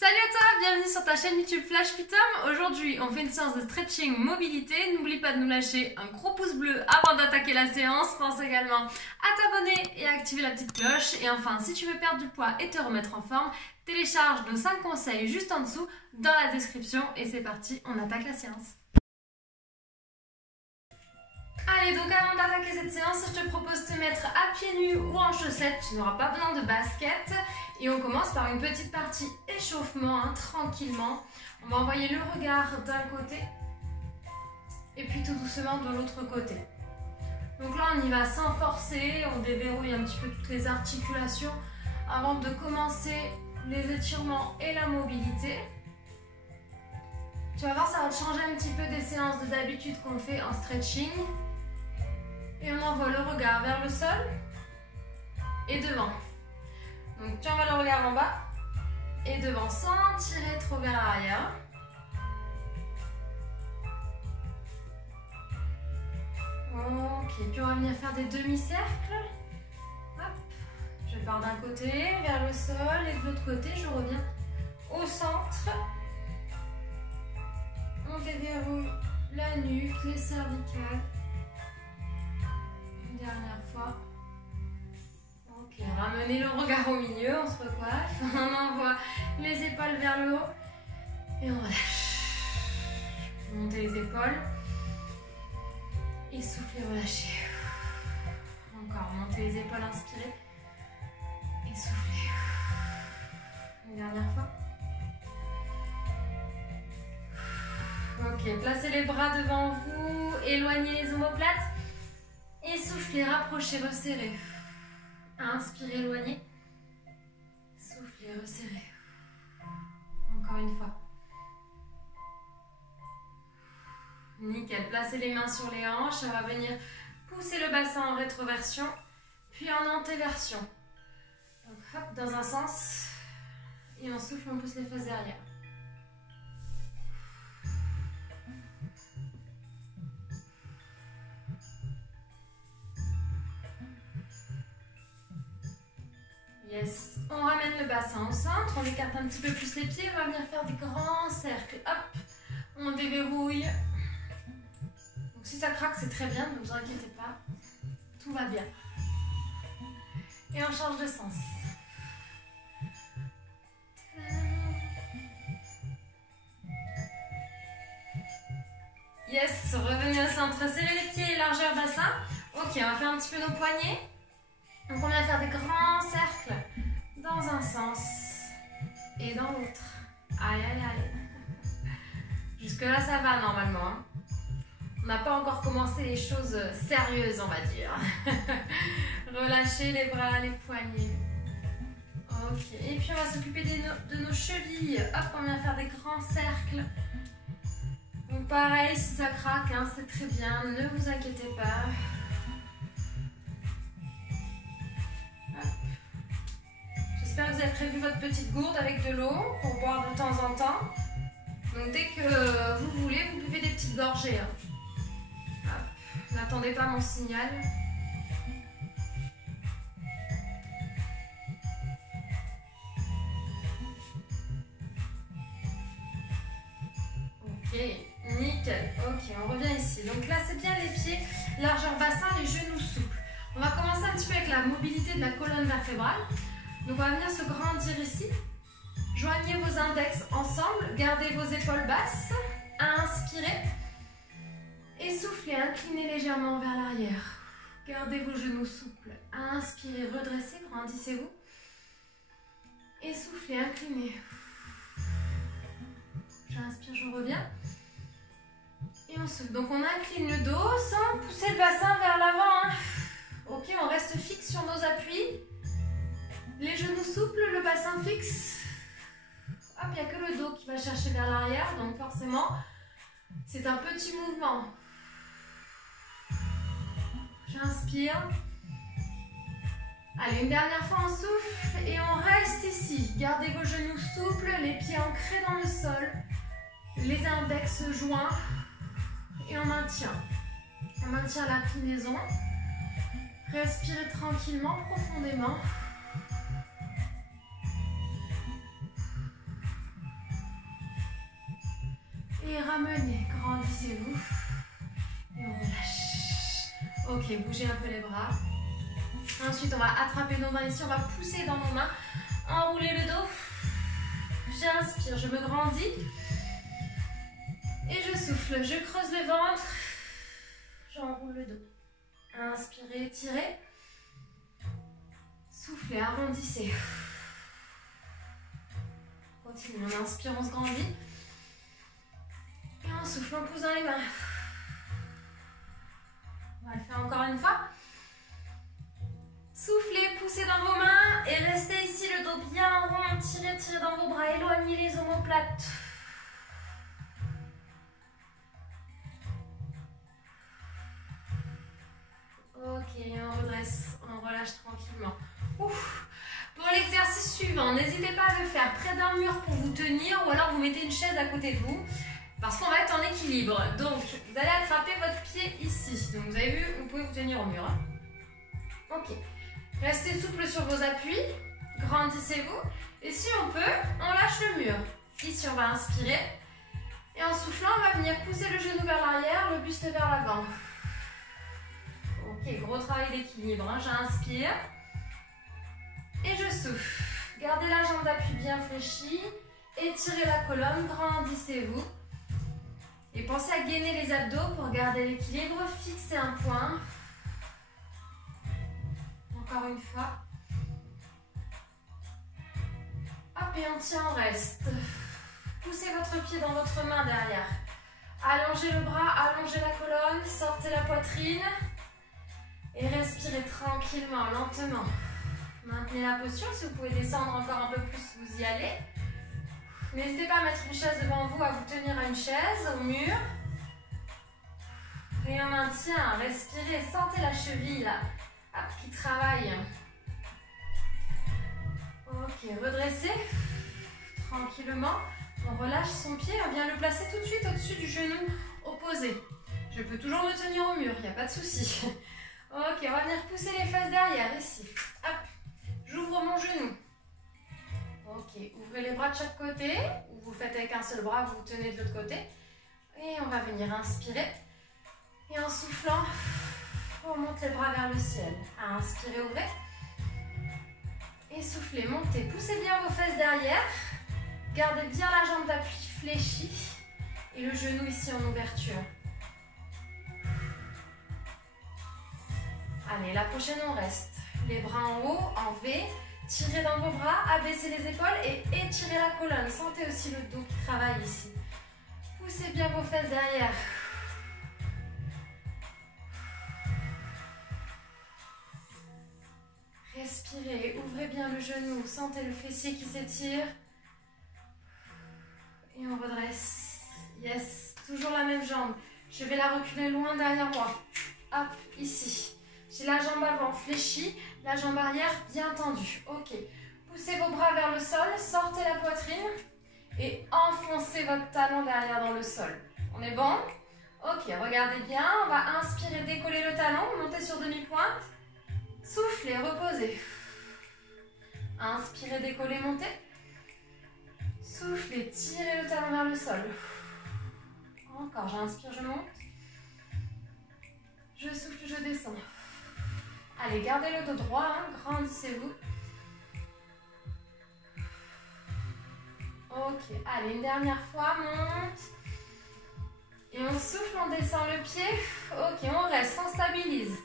Salut à toi, bienvenue sur ta chaîne YouTube Flash Pitom. Aujourd'hui, on fait une séance de stretching mobilité. N'oublie pas de nous lâcher un gros pouce bleu avant d'attaquer la séance. Pense également à t'abonner et à activer la petite cloche. Et enfin, si tu veux perdre du poids et te remettre en forme, télécharge nos 5 conseils juste en dessous dans la description. Et c'est parti, on attaque la séance. Allez, donc avant d'attaquer cette séance, je te propose de te mettre à pieds nus ou en chaussettes. Tu n'auras pas besoin de basket. Et on commence par une petite partie échauffement, tranquillement. On va envoyer le regard d'un côté et puis tout doucement de l'autre côté. Donc là, on y va sans forcer. On déverrouille un petit peu toutes les articulations avant de commencer les étirements et la mobilité. Tu vas voir, ça va te changer un petit peu des séances de d'habitude qu'on fait en stretching. Et on envoie le regard vers le sol et devant. Donc tu envoies le regard en bas et devant sans tirer trop vers l'arrière. Ok, puis on va venir faire des demi-cercles. Hop, je pars d'un côté vers le sol et de l'autre côté je reviens au centre. On déverrouille la nuque, les cervicales. Une dernière fois. Ok, ramenez le regard au milieu, on se recoiffe. On envoie les épaules vers le haut et on relâche. Montez les épaules. Et soufflez, relâchez. Encore, montez les épaules, inspirez. Et soufflez. Une dernière fois. Ok, placez les bras devant vous, éloignez les omoplates. Et soufflez, rapprochez, resserrez. Inspirez, éloignez. Soufflez, resserrez. Encore une fois. Nickel. Placez les mains sur les hanches. Ça va venir pousser le bassin en rétroversion, puis en antéversion. Donc hop, dans un sens. Et on souffle, on pousse les fesses derrière. Yes. On ramène le bassin au centre, on écarte un petit peu plus les pieds, on va venir faire des grands cercles. Hop, on déverrouille. Donc si ça craque, c'est très bien, ne vous inquiétez pas, tout va bien. Et on change de sens. Yes, revenez au centre, serrez les pieds, largeur bassin. Ok, on va faire un petit peu nos poignets. Donc on vient faire des grands cercles dans un sens et dans l'autre. Aïe, aïe, aïe. Jusque là, ça va normalement. Hein. On n'a pas encore commencé les choses sérieuses, on va dire. Relâchez les bras, les poignets. Ok. Et puis on va s'occuper de nos chevilles. Hop, on vient faire des grands cercles. Donc pareil, si ça craque, hein, c'est très bien. Ne vous inquiétez pas. J'espère que vous avez prévu votre petite gourde avec de l'eau pour boire de temps en temps. Donc dès que vous voulez, vous buvez des petites gorgées. N'attendez pas mon signal. Ok, nickel. Ok, on revient ici. Donc là, c'est bien les pieds, largeur bassin, les genoux souples. On va commencer un petit peu avec la mobilité de la colonne vertébrale. Donc on va venir se grandir ici. Joignez vos index ensemble, gardez vos épaules basses. Inspirez. Et soufflez, inclinez légèrement vers l'arrière. Gardez vos genoux souples. Inspirez, redressez, grandissez-vous. Et soufflez, inclinez. J'inspire, je reviens. Et on souffle. Donc on incline le dos sans pousser le bassin vers l'avant. Hein. Ok, on reste fixe sur nos appuis. Les genoux souples, le bassin fixe. Hop, il n'y a que le dos qui va chercher vers l'arrière. Donc forcément, c'est un petit mouvement. J'inspire. Allez, une dernière fois, on souffle et on reste ici. Gardez vos genoux souples, les pieds ancrés dans le sol. Les index joints. Et on maintient. On maintient l'inclinaison. Respirez tranquillement, profondément. Et ramenez, grandissez-vous. Et on relâche. Ok, bougez un peu les bras. Ensuite, on va attraper nos mains ici. On va pousser dans nos mains. Enrouler le dos. J'inspire, je me grandis. Et je souffle. Je creuse le ventre. J'enroule le dos. Inspirez, étirez. Soufflez, arrondissez. Continue, on inspire, on se grandit. Et on souffle, on pousse dans les mains. On va le faire encore une fois. Soufflez, poussez dans vos mains et restez ici, le dos bien rond. Tirez, tirez dans vos bras, éloignez les omoplates. Ok, on redresse, on relâche tranquillement. Ouf. Pour l'exercice suivant, n'hésitez pas à le faire près d'un mur pour vous tenir ou alors vous mettez une chaise à côté de vous parce qu'on va être en équilibre. Donc, vous allez attraper votre pied ici. Donc, vous avez vu, vous pouvez vous tenir au mur. Hein. Ok. Restez souple sur vos appuis. Grandissez-vous. Et si on peut, on lâche le mur. Ici, on va inspirer. Et en soufflant, on va venir pousser le genou vers l'arrière, le buste vers l'avant. Ok, gros travail d'équilibre. Hein. J'inspire. Et je souffle. Gardez la jambe d'appui bien fléchie. Étirez la colonne, grandissez-vous. Et pensez à gainer les abdos pour garder l'équilibre. Fixez un point. Encore une fois. Hop, et on tient, on reste. Poussez votre pied dans votre main derrière. Allongez le bras, allongez la colonne, sortez la poitrine. Et respirez tranquillement, lentement. Maintenez la posture, si vous pouvez descendre encore un peu plus, vous y allez. N'hésitez pas à mettre une chaise devant vous, à vous tenir à une chaise, au mur. Et on maintient, respirez, sentez la cheville là, hop, qui travaille. Ok, redressez, tranquillement. On relâche son pied, on vient le placer tout de suite au-dessus du genou opposé. Je peux toujours me tenir au mur, il n'y a pas de souci. Ok, on va venir pousser les fesses derrière, ici. Hop. J'ouvre mon genou. Ok, ouvrez les bras de chaque côté. Ou vous faites avec un seul bras, vous tenez de l'autre côté. Et on va venir inspirer. Et en soufflant, on monte les bras vers le ciel. Inspirez, ouvrez. Et soufflez, montez. Poussez bien vos fesses derrière. Gardez bien la jambe d'appui fléchie. Et le genou ici en ouverture. Allez, la prochaine, on reste. Les bras en haut, en V, tirez dans vos bras, abaissez les épaules et étirez la colonne. Sentez aussi le dos qui travaille ici. Poussez bien vos fesses derrière. Respirez, ouvrez bien le genou, sentez le fessier qui s'étire. Et on redresse. Yes, toujours la même jambe. Je vais la reculer loin derrière moi. Hop, ici. J'ai la jambe avant fléchie, la jambe arrière bien tendue. Ok. Poussez vos bras vers le sol, sortez la poitrine et enfoncez votre talon derrière dans le sol. On est bon? Ok, regardez bien. On va inspirer, décoller le talon, monter sur demi-pointe. Soufflez, reposez. Inspirez, décollez, montez. Soufflez, tirez le talon vers le sol. Encore, j'inspire, je monte. Je souffle, je descends. Allez, gardez le dos droit, hein, grandissez-vous. Ok, allez, une dernière fois, monte. Et on souffle, on descend le pied. Ok, on reste, on stabilise.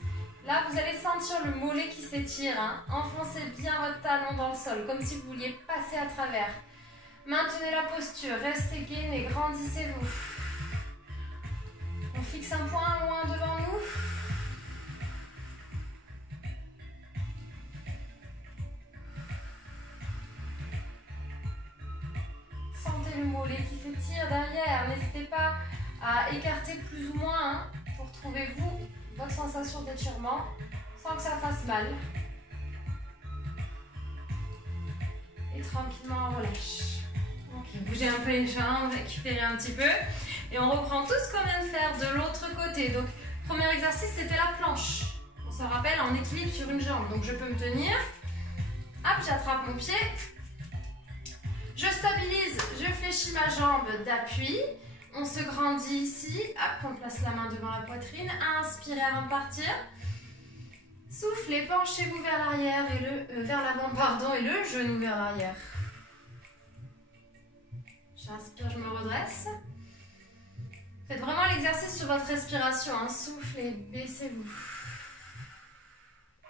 Là, vous allez sentir le mollet qui s'étire. Hein. Enfoncez bien votre talon dans le sol, comme si vous vouliez passer à travers. Maintenez la posture, restez gainés, grandissez-vous. On fixe un point loin devant nous. Sentez le mollet qui s'étire derrière. N'hésitez pas à écarter plus ou moins hein, pour trouver votre sensation d'étirement sans que ça fasse mal. Et tranquillement on relâche. Ok, bougez un peu les jambes, récupérez un petit peu. Et on reprend tout ce qu'on vient de faire de l'autre côté. Donc, premier exercice, c'était la planche. On se rappelle, en équilibre sur une jambe. Donc, je peux me tenir. Hop, j'attrape mon pied. Je stabilise, je fléchis ma jambe d'appui. On se grandit ici. Hop, on place la main devant la poitrine. Inspirez avant de partir. Soufflez, penchez-vous vers l'arrière et vers l'avant, pardon, et le genou vers l'arrière. J'inspire, je me redresse. Faites vraiment l'exercice sur votre respiration. Hein. Soufflez, baissez-vous.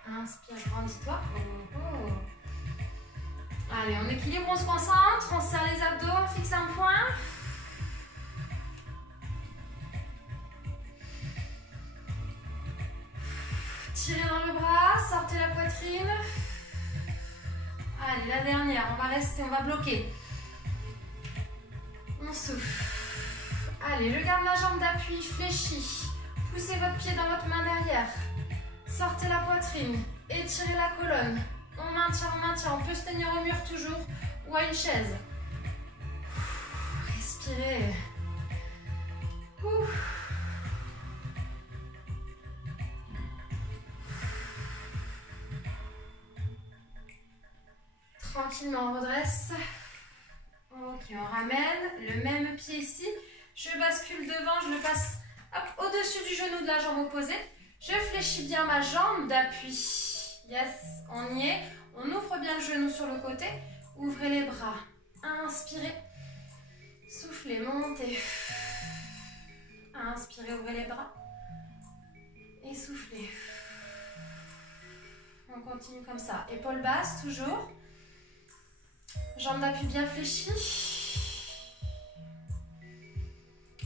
Inspire, grandis-toi. Oh, oh. Allez, on équilibre, on se concentre, on serre les abdos, on fixe un point. Tirez dans le bras, sortez la poitrine. Allez, la dernière, on va rester, on va bloquer. On souffle. Allez, je garde ma jambe d'appui fléchie. Poussez votre pied dans votre main derrière. Sortez la poitrine, étirez la colonne. On maintient, on maintient. On peut se tenir au mur toujours ou à une chaise. Respirez. Tranquillement, on redresse. Ok, on ramène le même pied ici. Je bascule devant, je le passe au-dessus du genou de la jambe opposée. Je fléchis bien ma jambe d'appui. Yes, on y est. On ouvre bien le genou sur le côté. Ouvrez les bras. Inspirez. Soufflez, montez. Inspirez, ouvrez les bras. Et soufflez. On continue comme ça. Épaules basses, toujours. Jambes d'appui bien fléchies.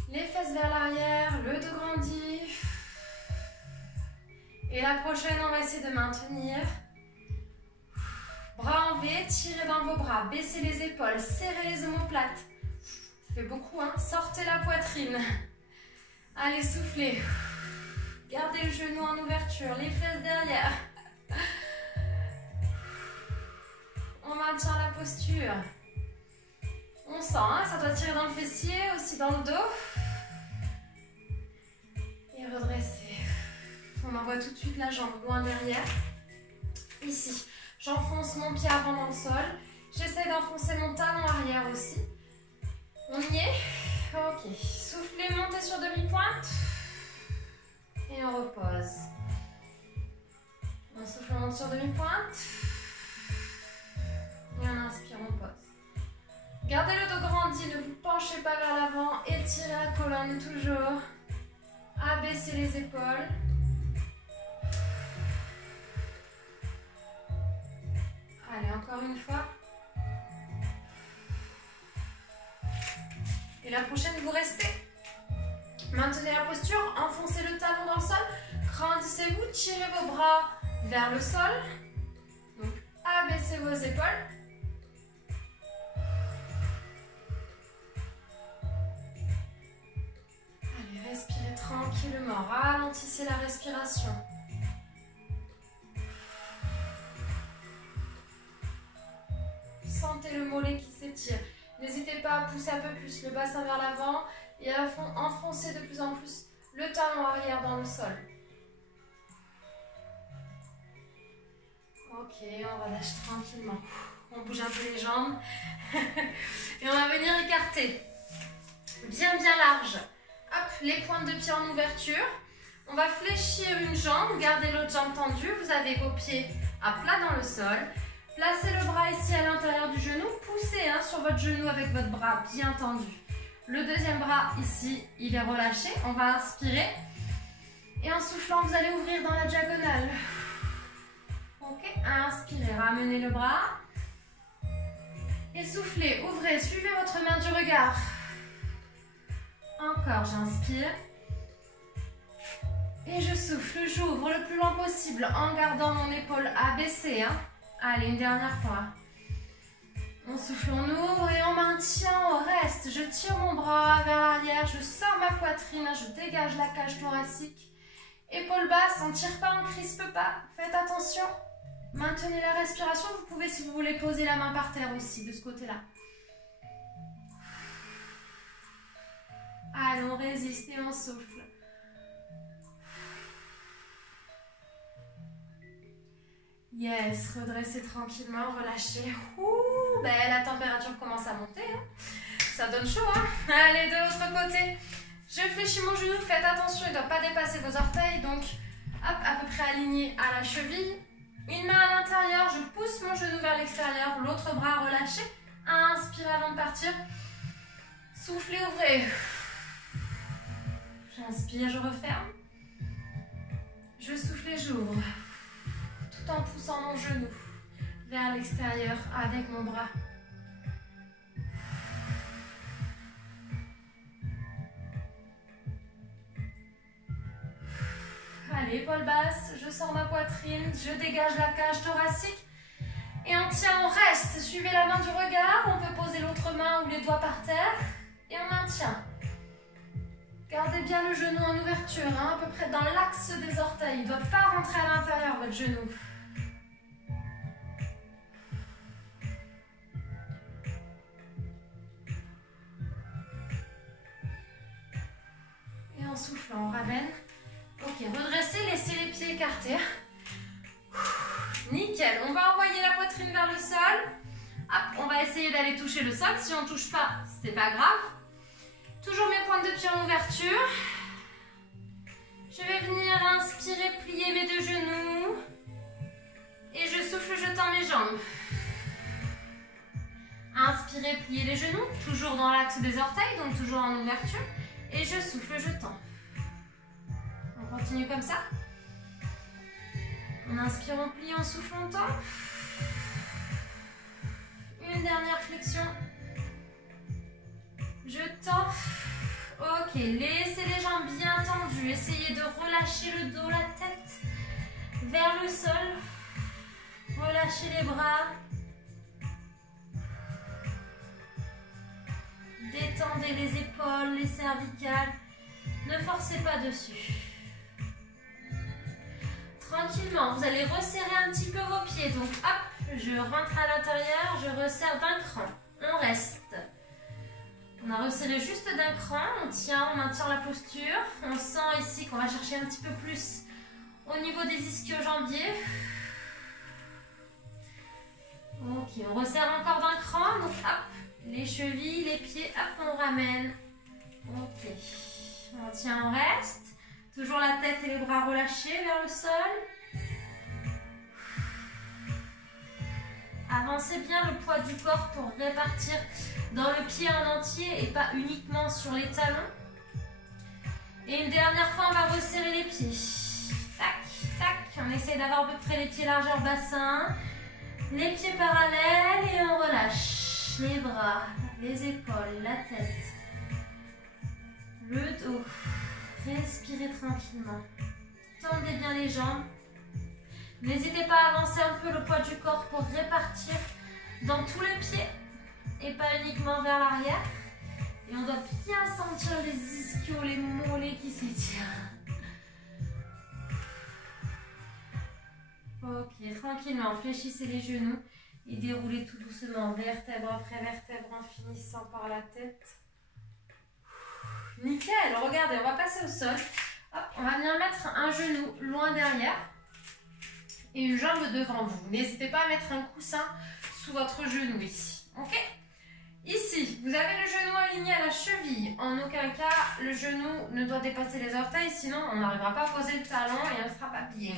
Les fesses vers l'arrière, le dos grandi. Et la prochaine, on va essayer de maintenir. Bras en V, tirez dans vos bras, baissez les épaules, serrez les omoplates. Ça fait beaucoup, hein? Sortez la poitrine. Allez, soufflez. Gardez le genou en ouverture, les fesses derrière. On maintient la posture. On sent, hein, ça doit tirer dans le fessier, aussi dans le dos. Et redresser. On envoie tout de suite la jambe loin derrière. Ici, j'enfonce mon pied avant dans le sol. J'essaie d'enfoncer mon talon arrière aussi. On y est? Ok. Soufflez, montez sur demi-pointe. Et on repose. On souffle, on monte sur demi-pointe. Et on inspire, on pose. Gardez le dos grandi, ne vous penchez pas vers l'avant. Étirez la colonne toujours. Abaissez les épaules. Allez, encore une fois. Et la prochaine, vous restez. Maintenez la posture, enfoncez le talon dans le sol. Grandissez-vous, tirez vos bras vers le sol. Donc, abaissez vos épaules. Allez, respirez tranquillement. Ralentissez la respiration. Sentez le mollet qui s'étire. N'hésitez pas à pousser un peu plus le bassin vers l'avant et à enfoncer de plus en plus le talon arrière dans le sol. Ok, on relâche tranquillement. On bouge un peu les jambes. Et on va venir écarter. Bien large. Hop, les pointes de pied en ouverture. On va fléchir une jambe, gardez l'autre jambe tendue. Vous avez vos pieds à plat dans le sol. Placez le bras ici à l'intérieur du genou. Poussez sur votre genou avec votre bras bien tendu. Le deuxième bras ici, il est relâché. On va inspirer. Et en soufflant, vous allez ouvrir dans la diagonale. Ok, inspirez, ramenez le bras. Et soufflez, ouvrez, suivez votre main du regard. Encore, j'inspire. Et je souffle, j'ouvre le plus loin possible en gardant mon épaule abaissée. Allez, une dernière fois. On souffle, on ouvre et on maintient, on reste. Je tire mon bras vers l'arrière, je sors ma poitrine, je dégage la cage thoracique. Épaules basses, on ne tire pas, on ne crispe pas. Faites attention. Maintenez la respiration. Vous pouvez, si vous voulez, poser la main par terre aussi, de ce côté-là. Allez, on résiste et on souffle. Yes, redressez tranquillement, relâchez. Ouh, ben, la température commence à monter. Ça donne chaud, hein? Allez, de l'autre côté. Je fléchis mon genou. Faites attention, il ne doit pas dépasser vos orteils. Donc, hop, à peu près aligné à la cheville. Une main à l'intérieur. Je pousse mon genou vers l'extérieur. L'autre bras relâché. Inspirez avant de partir. Soufflez, ouvrez. J'inspire, je referme. Je souffle et j'ouvre. Tout en poussant mon genou vers l'extérieur avec mon bras. Allez, épaule basse, je sors ma poitrine, je dégage la cage thoracique. Et on tient, on reste. Suivez la main du regard, on peut poser l'autre main ou les doigts par terre. Et on maintient. Gardez bien le genou en ouverture, hein, à peu près dans l'axe des orteils. Il ne doit pas rentrer à l'intérieur, votre genou. Et en soufflant, on ramène. Ok, redressez, laissez les pieds écartés. Nickel, on va envoyer la poitrine vers le sol. Hop, on va essayer d'aller toucher le sol. Si on ne touche pas, c'est pas grave. Toujours mes pointes de pied en ouverture. Je vais venir inspirer, plier mes deux genoux. Et je souffle, je tends mes jambes. Inspirez, pliez les genoux, toujours dans l'axe des orteils, donc toujours en ouverture. Et je souffle, je tends. On continue comme ça. On inspire, on plie, on souffle, on tend. Une dernière flexion. Je tends. Ok, laissez les jambes bien tendues. Essayez de relâcher le dos, la tête vers le sol. Relâchez les bras. Détendez les épaules, les cervicales. Ne forcez pas dessus. Tranquillement, vous allez resserrer un petit peu vos pieds. Donc hop, je rentre à l'intérieur, je resserre d'un cran. On reste. On a resserré juste d'un cran, on tient, on maintient la posture. On sent ici qu'on va chercher un petit peu plus au niveau des ischio-jambiers. Ok, on resserre encore d'un cran. Donc hop, les chevilles, les pieds, hop, on ramène. Ok, on tient, on reste. Toujours la tête et les bras relâchés vers le sol. Avancez bien le poids du corps pour répartir dans le pied en entier et pas uniquement sur les talons. Et une dernière fois, on va resserrer les pieds. Tac, tac. On essaie d'avoir à peu près les pieds largeur bassin. Les pieds parallèles et on relâche les bras, les épaules, la tête, le dos. Respirez tranquillement. Tendez bien les jambes. N'hésitez pas à avancer un peu le poids du corps pour répartir dans tous les pieds et pas uniquement vers l'arrière. Et on doit bien sentir les ischios, les mollets qui s'étirent. Ok, tranquillement, fléchissez les genoux et déroulez tout doucement, vertèbre après vertèbre en finissant par la tête. Nickel, regardez, on va passer au sol. Hop, on va venir mettre un genou loin derrière et une jambe devant vous. N'hésitez pas à mettre un coussin sous votre genou ici. Ok? Ici, vous avez le genou aligné à la cheville. En aucun cas, le genou ne doit dépasser les orteils, sinon on n'arrivera pas à poser le talon et on ne sera pas bien.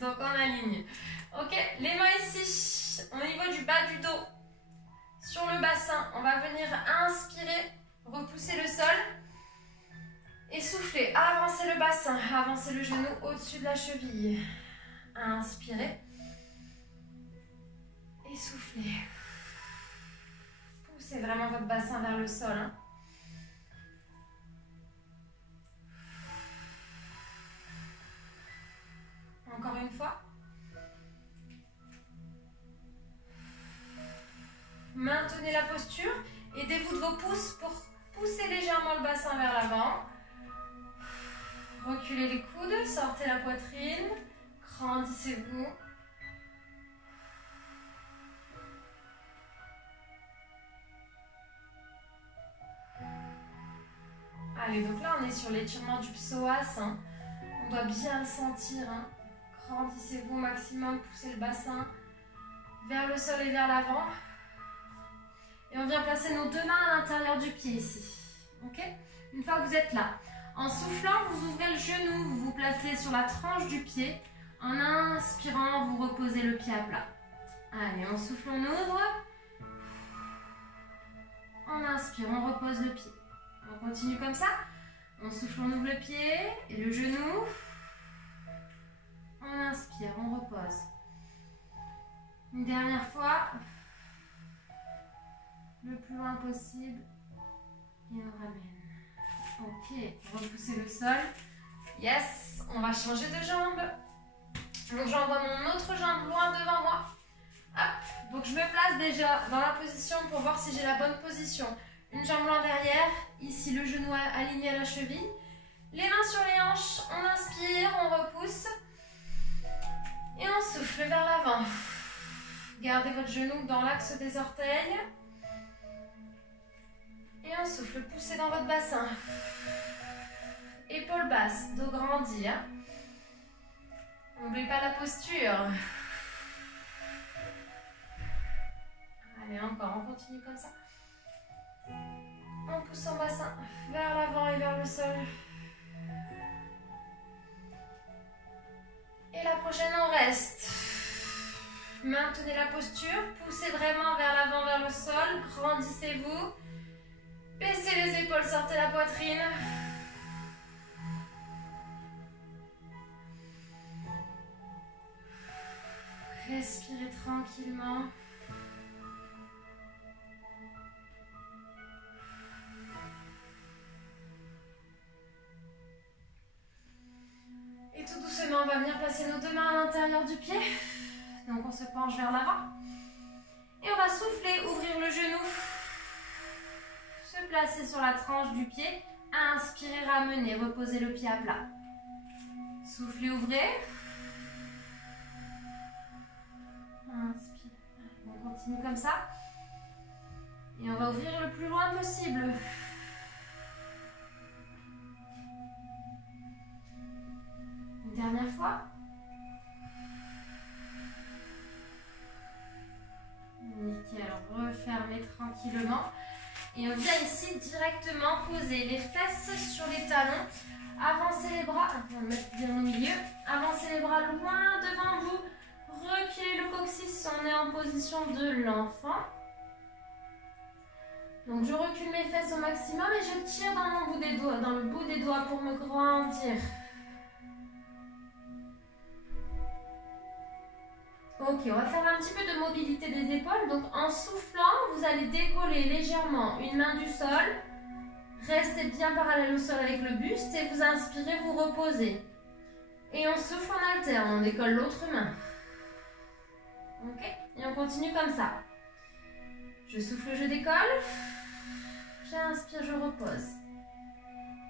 Donc on aligne. Ok, les mains ici, au niveau du bas du dos, sur le bassin. On va venir inspirer, repousser le sol et souffler. Avancez le bassin, avancez le genou au-dessus de la cheville. Inspirez et soufflez. Poussez vraiment votre bassin vers le sol. Hein. Encore une fois. Maintenez la posture. Aidez-vous de vos pouces pour pousser légèrement le bassin vers l'avant. Reculez les coudes, sortez la poitrine. Grandissez-vous. Allez, donc là on est sur l'étirement du psoas. Hein. On doit bien le sentir. Hein. Grandissez-vous au maximum, poussez le bassin vers le sol et vers l'avant. Et on vient placer nos deux mains à l'intérieur du pied ici. Ok? Une fois que vous êtes là, en soufflant, vous ouvrez le genou, vous vous placez sur la tranche du pied. En inspirant, vous reposez le pied à plat. Allez, on souffle, on ouvre. On inspire, on repose le pied. On continue comme ça. On souffle, on ouvre le pied et le genou. On inspire, on repose. Une dernière fois. Le plus loin possible. Et on ramène. Ok, repoussez le sol. Yes, on va changer de jambe. Donc j'envoie mon autre jambe loin devant moi. Hop, donc je me place déjà dans la position pour voir si j'ai la bonne position. Une jambe loin derrière, ici le genou aligné à la cheville. Les mains sur les hanches, on inspire, on repousse. Et on souffle vers l'avant. Gardez votre genou dans l'axe des orteils. Et on souffle, poussez dans votre bassin. Épaules basses, dos grandi. N'oubliez pas la posture. Allez, encore, on continue comme ça. On pousse son bassin vers l'avant et vers le sol. Et la prochaine, on reste. Maintenez la posture, poussez vraiment vers l'avant, vers le sol. Grandissez-vous. Baissez les épaules, sortez la poitrine. Respirez tranquillement. Et tout doucement, on va venir placer nos deux mains à l'intérieur du pied. Donc on se penche vers l'avant. Et on va souffler, ouvrir le genou. Se placer sur la tranche du pied. Inspirez, ramenez, reposez le pied à plat. Soufflez, ouvrez. Inspire. On continue comme ça. Et on va ouvrir le plus loin possible. Une dernière fois. Nickel, refermez tranquillement. Et on vient ici directement poser les fesses sur les talons. Avancez les bras, on va le mettre bien au milieu. Avancez les bras loin devant vous. Reculez le coccyx, on est en position de l'enfant. Donc je recule mes fesses au maximum et je tire dans mon bout des doigts, dans le bout des doigts pour me grandir. Ok, on va faire un petit peu de mobilité des épaules. Donc en soufflant, vous allez décoller légèrement une main du sol. Restez bien parallèle au sol avec le buste et vous inspirez, vous reposez. Et on souffle, on alterne, on décolle l'autre main. Ok, et on continue comme ça. Je souffle, je décolle. J'inspire, je repose.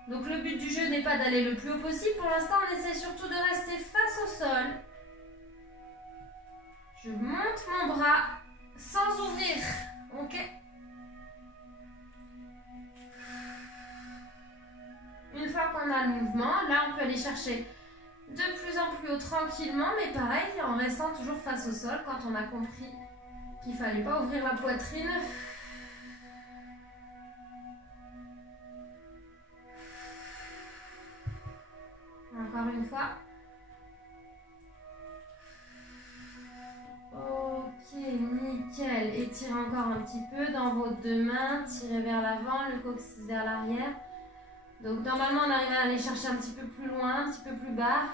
Donc le but du jeu n'est pas d'aller le plus haut possible. Pour l'instant, on essaie surtout de rester face au sol. Je monte mon bras sans ouvrir. Ok. Une fois qu'on a le mouvement, là on peut aller chercher de plus en plus haut tranquillement, mais pareil, en restant toujours face au sol quand on a compris qu'il ne fallait pas ouvrir la poitrine. Encore une fois. Ok, nickel. Étirez encore un petit peu dans vos deux mains. Tirez vers l'avant, le coccyx vers l'arrière. Donc normalement, on arrive à aller chercher un petit peu plus loin, un petit peu plus bas.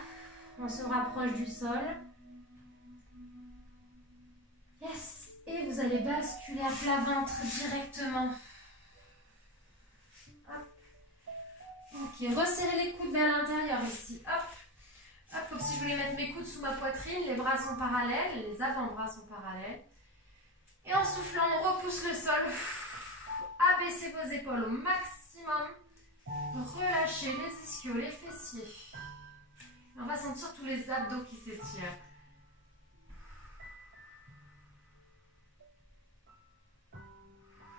On se rapproche du sol. Yes. Et vous allez basculer à plat ventre directement. Hop. Ok, resserrez les coudes vers l'intérieur ici. Hop. Hop, comme si je voulais mettre mes coudes sous ma poitrine. Les bras sont parallèles, les avant-bras sont parallèles. Et en soufflant, on repousse le sol. Abaissez vos épaules au maximum. Relâchez les ischios, les fessiers. On va sentir tous les abdos qui s'étirent.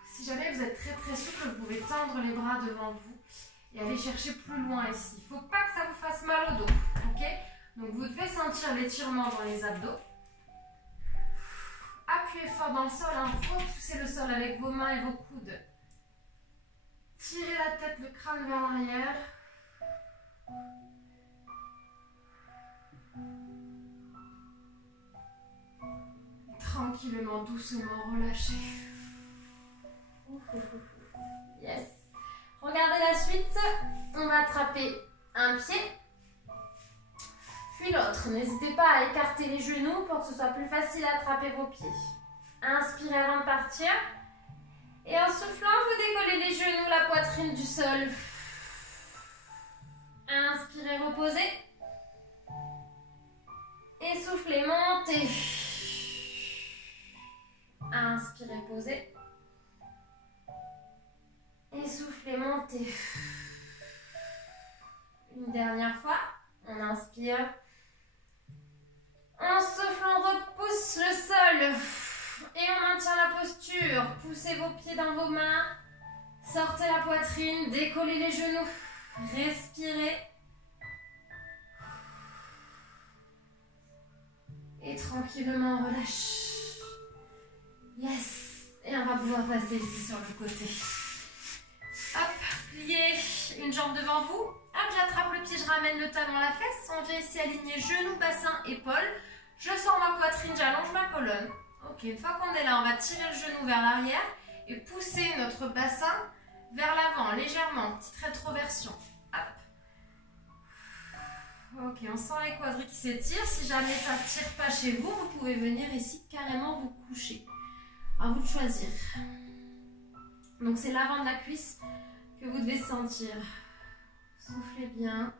Si jamais vous êtes très très souple, vous pouvez tendre les bras devant vous et aller chercher plus loin ici. Il ne faut pas que ça vous fasse mal au dos. Ok? Donc vous devez sentir l'étirement dans les abdos. appuyez fort dans le sol, hein. Repoussez le sol avec vos mains et vos coudes. Tirez la tête, le crâne vers l'arrière. Tranquillement, doucement, relâchez. Yes. Regardez la suite. On va attraper un pied, puis l'autre. N'hésitez pas à écarter les genoux pour que ce soit plus facile à attraper vos pieds. Inspirez avant de partir. Et en soufflant, vous décollez les genoux, la poitrine du sol. Inspirez, reposez. Et soufflez, montez. Inspirez, posez. Et soufflez, montez. Une dernière fois. On inspire. En soufflant, on repousse le sol. Et on maintient la posture. Poussez vos pieds dans vos mains. Sortez la poitrine. Décollez les genoux. Respirez. Et tranquillement, on relâche. Yes. Et on va pouvoir passer ici sur le côté. Hop, pliez une jambe devant vous. Hop, j'attrape le pied, je ramène le talon à la fesse. On vient ici aligner genoux, bassin, épaules. Je sors ma poitrine, j'allonge ma colonne. Ok, une fois qu'on est là, on va tirer le genou vers l'arrière et pousser notre bassin vers l'avant, légèrement. Petite rétroversion. Hop. Ok, on sent les quadris qui s'étirent. Si jamais ça ne tire pas chez vous, vous pouvez venir ici carrément vous coucher. À vous de choisir. Donc c'est l'avant de la cuisse que vous devez sentir. Soufflez bien.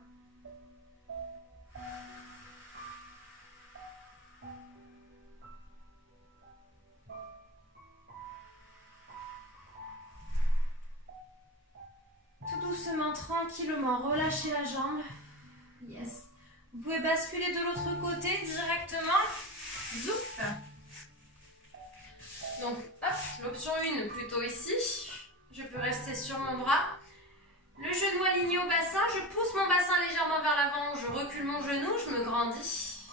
Tout doucement, tranquillement, relâchez la jambe. Yes. Vous pouvez basculer de l'autre côté directement. Zoup. Donc, hop, l'option 1 plutôt ici. Je peux rester sur mon bras. Le genou aligné au bassin. Je pousse mon bassin légèrement vers l'avant. Je recule mon genou, je me grandis.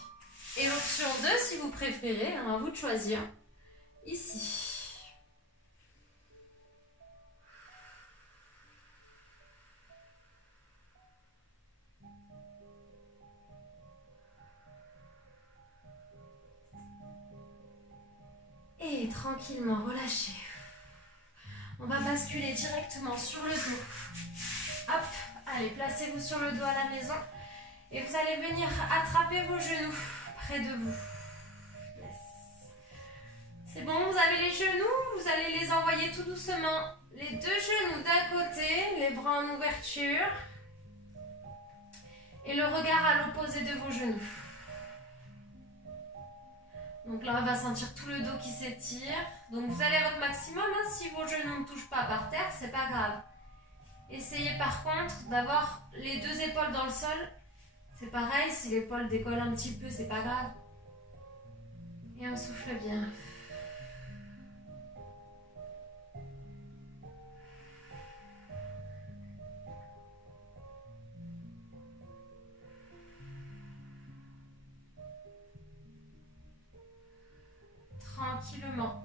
Et l'option 2, si vous préférez, à vous de choisir. Ici. Et tranquillement, relâchez. On va basculer directement sur le dos. Hop, allez, placez-vous sur le dos à la maison. Et vous allez venir attraper vos genoux près de vous. Yes. C'est bon, vous avez les genoux, vous allez les envoyer tout doucement. Les deux genoux d'un côté, les bras en ouverture. Et le regard à l'opposé de vos genoux. Donc là, on va sentir tout le dos qui s'étire. Donc vous allez à votre maximum. Hein. Si vos genoux ne touchent pas par terre, c'est pas grave. Essayez par contre d'avoir les deux épaules dans le sol. C'est pareil, si l'épaule décolle un petit peu, c'est pas grave. Et on souffle bien. Tranquillement,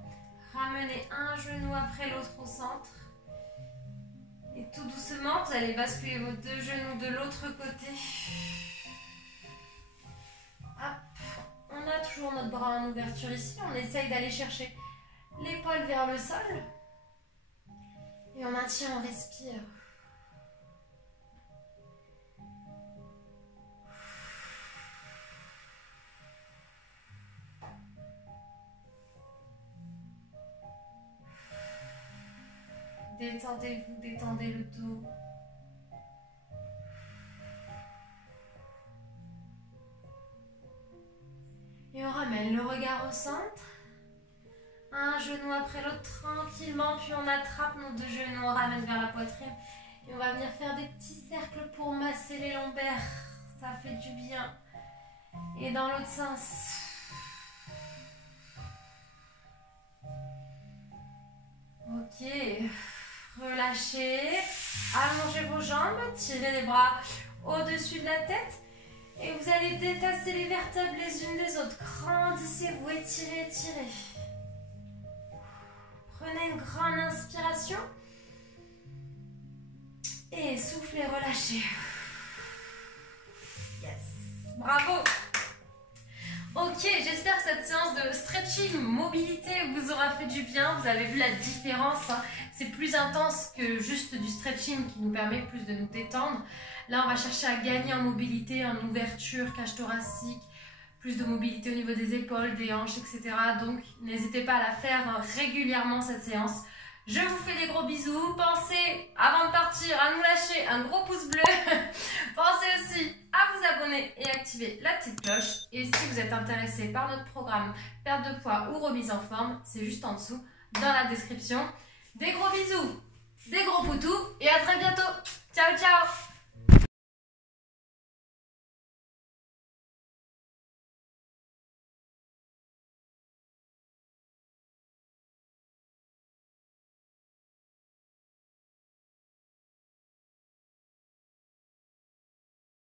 ramenez un genou après l'autre au centre. Et tout doucement, vous allez basculer vos deux genoux de l'autre côté. Hop. On a toujours notre bras en ouverture ici. On essaye d'aller chercher l'épaule vers le sol. Et on maintient, on respire. Détendez-vous, détendez le dos. Et on ramène le regard au centre. Un genou après l'autre tranquillement, puis on attrape nos deux genoux, on ramène vers la poitrine. Et on va venir faire des petits cercles pour masser les lombaires. Ça fait du bien. Et dans l'autre sens. Ok. Relâchez, allongez vos jambes, tirez les bras au-dessus de la tête et vous allez détasser les vertèbres les unes des autres. Grandissez-vous, étirez, étirez. Prenez une grande inspiration. Et soufflez, relâchez. Yes, bravo. Ok, j'espère que cette séance de stretching, mobilité vous aura fait du bien. Vous avez vu la différence, hein. C'est plus intense que juste du stretching qui nous permet plus de nous détendre. Là, on va chercher à gagner en mobilité, en ouverture, cage thoracique, plus de mobilité au niveau des épaules, des hanches, etc. Donc, n'hésitez pas à la faire régulièrement cette séance. Je vous fais des gros bisous. Pensez, avant de partir, à nous lâcher un gros pouce bleu. Pensez aussi à vous abonner et activer la petite cloche. Et si vous êtes intéressé par notre programme perte de poids ou remise en forme, c'est juste en dessous dans la description. Des gros bisous, des gros poutous et à très bientôt. Ciao, ciao.